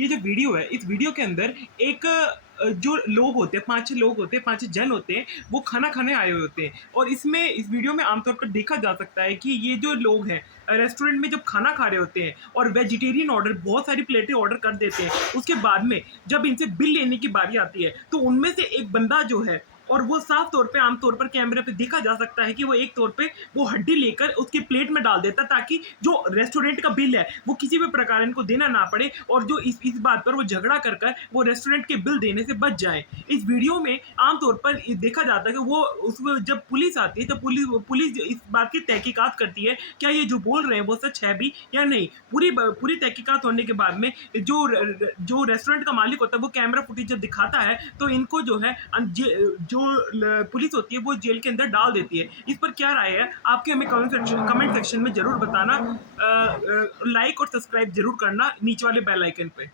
ये जो वीडियो है, इस वीडियो के अंदर एक जो लोग होते हैं, 5-6 लोग होते हैं, 5-6 जन होते हैं, वो खाना खाने आए हुए होते हैं और इस वीडियो में आमतौर पर देखा जा सकता है कि ये जो लोग हैं रेस्टोरेंट में जब खाना खा रहे होते हैं और वेजिटेरियन ऑर्डर बहुत सारी प्लेटें ऑर्डर कर देते हैं, उसके बाद में जब इनसे बिल लेने की बारी आती है, तो उनमें से एक बंदा जो है और वो साफ तौर पे आम तौर पर कैमरे पे देखा जा सकता है कि वो एक तौर पे वो हड्डी लेकर उसके प्लेट में डाल देता ताकि जो रेस्टोरेंट का बिल है वो किसी भी प्रकार इनको देना ना पड़े और जो इस बात पर वो झगड़ा कर कर वो रेस्टोरेंट के बिल देने से बच जाए। इस वीडियो में आम तौर पर ये देखा जाता है कि वो उस जब पुलिस आती है तो पुलिस इस बात की तहकीकात करती है क्या ये जो बोल रहे हैं वो सच है भी या नहीं। पूरी तहकीकात होने के बाद में जो रेस्टोरेंट का मालिक होता है वो कैमरा फुटेज जब दिखाता है तो इनको जो है पुलिस होती है वो जेल के अंदर डाल देती है। इस पर क्या राय है आपके, हमें कमेंट सेक्शन में जरूर बताना। लाइक और सब्सक्राइब जरूर करना नीचे वाले बेल आइकन पे।